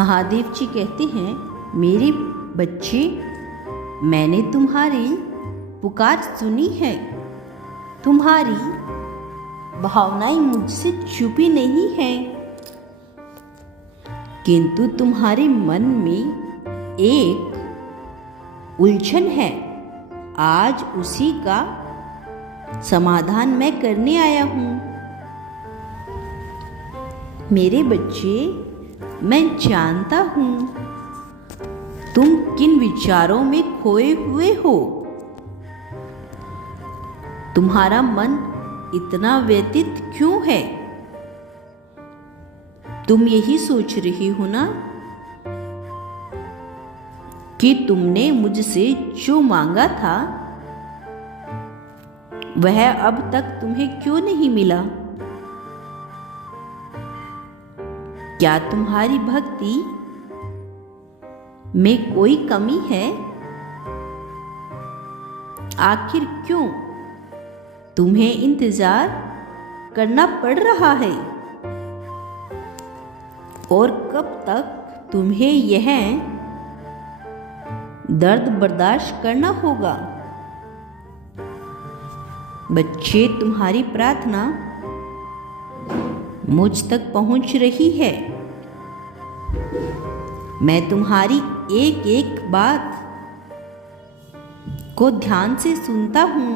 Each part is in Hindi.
महादेव जी कहते हैं, मेरे बच्चे, मैंने तुम्हारी पुकार सुनी है। तुम्हारी भावनाएं मुझसे छुपी नहीं है, किंतु तुम्हारे मन में एक उलझन है। आज उसी का समाधान मैं करने आया हूँ। मेरे बच्चे, मैं जानता हूँ तुम किन विचारों में खोए हुए हो। तुम्हारा मन इतना व्यतीत क्यों है? तुम यही सोच रही हो ना कि तुमने मुझसे जो मांगा था वह अब तक तुम्हें क्यों नहीं मिला? क्या तुम्हारी भक्ति में कोई कमी है? आखिर क्यों तुम्हें इंतजार करना पड़ रहा है? और कब तक तुम्हें यह दर्द बर्दाश्त करना होगा? बच्चे, तुम्हारी प्रार्थना मुझ तक पहुंच रही है। मैं तुम्हारी एक एक बात को ध्यान से सुनता हूं,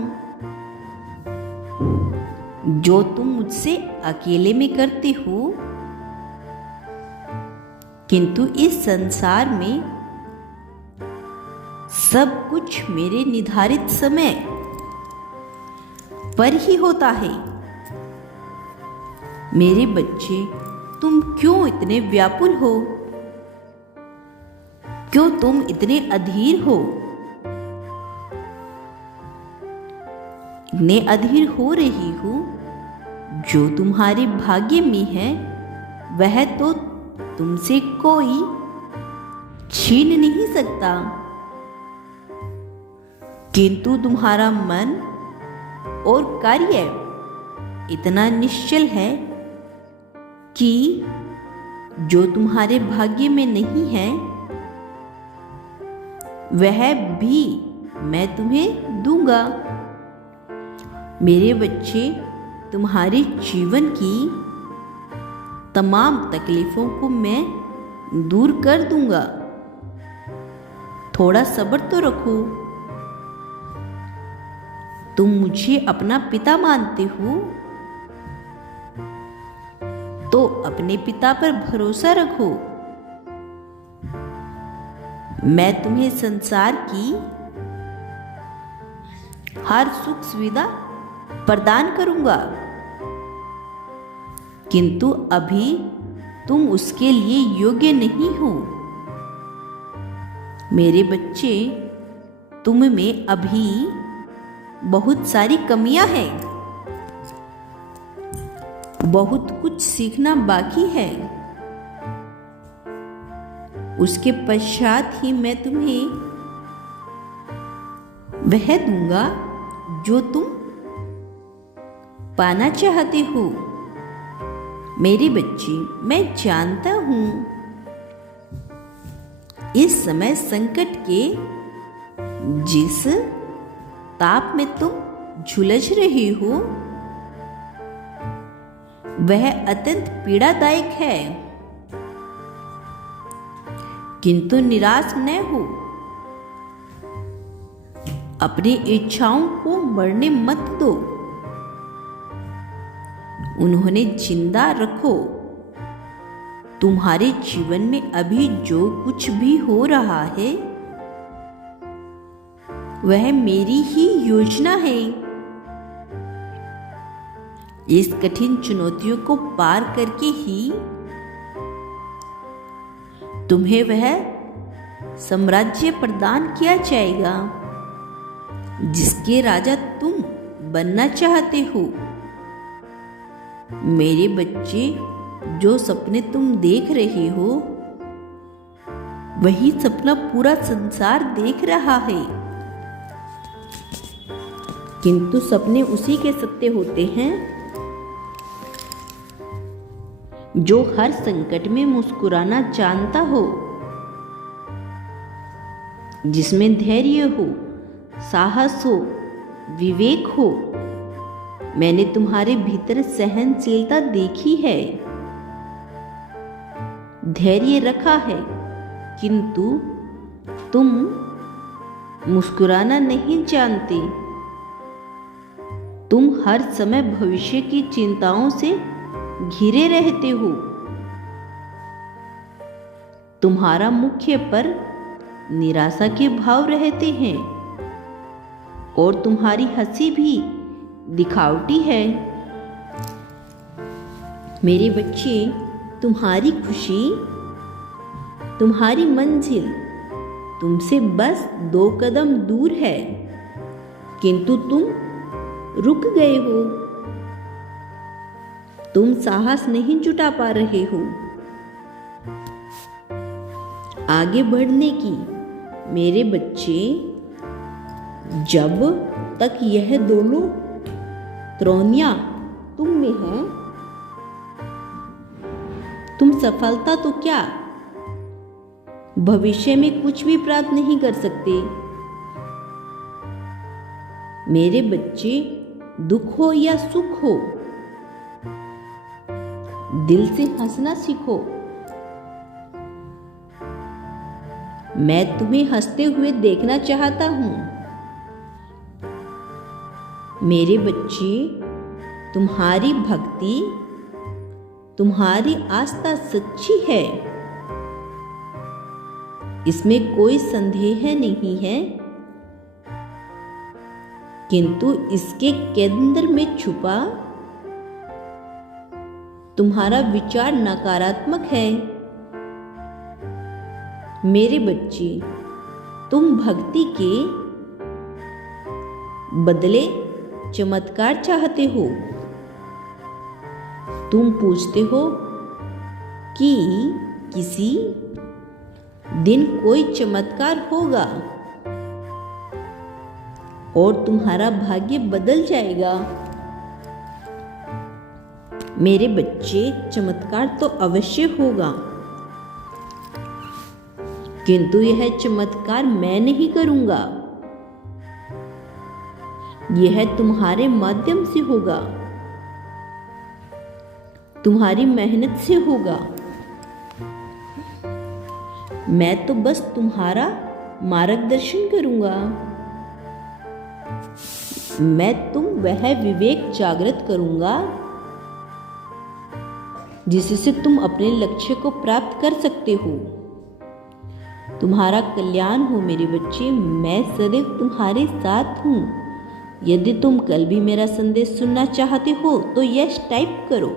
जो तुम मुझसे अकेले में करते हो। किंतु इस संसार में सब कुछ मेरे निर्धारित समय पर ही होता है। मेरे बच्चे, तुम क्यों इतने व्याकुल हो? क्यों तुम इतने अधीर हो? इतने अधीर हो रही हो? जो तुम्हारे भाग्य में है वह तो तुमसे कोई छीन नहीं सकता, किंतु तुम्हारा मन और कार्य इतना निश्चल है कि जो तुम्हारे भाग्य में नहीं है वह भी मैं तुम्हें दूंगा। मेरे बच्चे, तुम्हारे जीवन की तमाम तकलीफों को मैं दूर कर दूंगा। थोड़ा सब्र तो रखो। तुम मुझे अपना पिता मानते हो तो अपने पिता पर भरोसा रखो। मैं तुम्हें संसार की हर सुख सुविधा प्रदान करूंगा, किंतु अभी तुम उसके लिए योग्य नहीं हो। मेरे बच्चे, तुम में अभी बहुत सारी कमियां हैं। बहुत कुछ सीखना बाकी है। उसके पश्चात ही मैं तुम्हें वह दूंगा जो तुम पाना चाहते हो। मेरे बच्चे, मैं जानता हूं इस समय संकट के जिस ताप में तुम झुलझ रहे हो वह अत्यंत पीड़ादायक है, किंतु निराश न हो। अपनी इच्छाओं को मरने मत दो, उन्होंने जिंदा रखो। तुम्हारे जीवन में अभी जो कुछ भी हो रहा है वह मेरी ही योजना है। इस कठिन चुनौतियों को पार करके ही तुम्हें वह साम्राज्य प्रदान किया जाएगा जिसके राजा तुम बनना चाहते हो। मेरे बच्चे, जो सपने तुम देख रहे हो वही सपना पूरा संसार देख रहा है, किंतु सपने उसी के सत्य होते हैं जो हर संकट में मुस्कुराना जानता हो, जिसमें धैर्य हो, साहस हो, विवेक हो। मैंने तुम्हारे भीतर सहनशीलता देखी है, धैर्य रखा है, किंतु तुम मुस्कुराना नहीं जानते। तुम हर समय भविष्य की चिंताओं से घिरे रहते हो। तुम्हारा मुख्य पर निराशा के भाव रहते हैं और तुम्हारी हंसी भी दिखावटी है। मेरे बच्चे, तुम्हारी खुशी, तुम्हारी मंजिल तुमसे बस 2 कदम दूर है, किंतु तुम रुक गए हो। तुम साहस नहीं जुटा पा रहे हो आगे बढ़ने की। मेरे बच्चे, जब तक यह दोनों त्रोनियां तुम में हैं, तुम सफलता तो क्या, भविष्य में कुछ भी प्राप्त नहीं कर सकते। मेरे बच्चे, दुख हो या सुख हो, दिल से हंसना सीखो। मैं तुम्हें हंसते हुए देखना चाहता हूं। मेरे बच्चे, तुम्हारी भक्ति, तुम्हारी आस्था सच्ची है, इसमें कोई संदेह नहीं है, किंतु इसके केंद्र में छुपा तुम्हारा विचार नकारात्मक है। मेरे बच्चे, तुम भक्ति के बदले चमत्कार चाहते हो। तुम पूछते हो कि किसी दिन कोई चमत्कार होगा और तुम्हारा भाग्य बदल जाएगा। मेरे बच्चे, चमत्कार तो अवश्य होगा, किंतु यह चमत्कार मैं नहीं करूंगा, यह तुम्हारे माध्यम से होगा, तुम्हारी मेहनत से होगा। मैं तो बस तुम्हारा मार्गदर्शन करूंगा। मैं तुम वह विवेक जागृत करूंगा जिससे तुम अपने लक्ष्य को प्राप्त कर सकते हो। तुम्हारा कल्याण हो मेरे बच्चे। मैं सदैव तुम्हारे साथ हूँ। यदि तुम कल भी मेरा संदेश सुनना चाहते हो तो यस टाइप करो।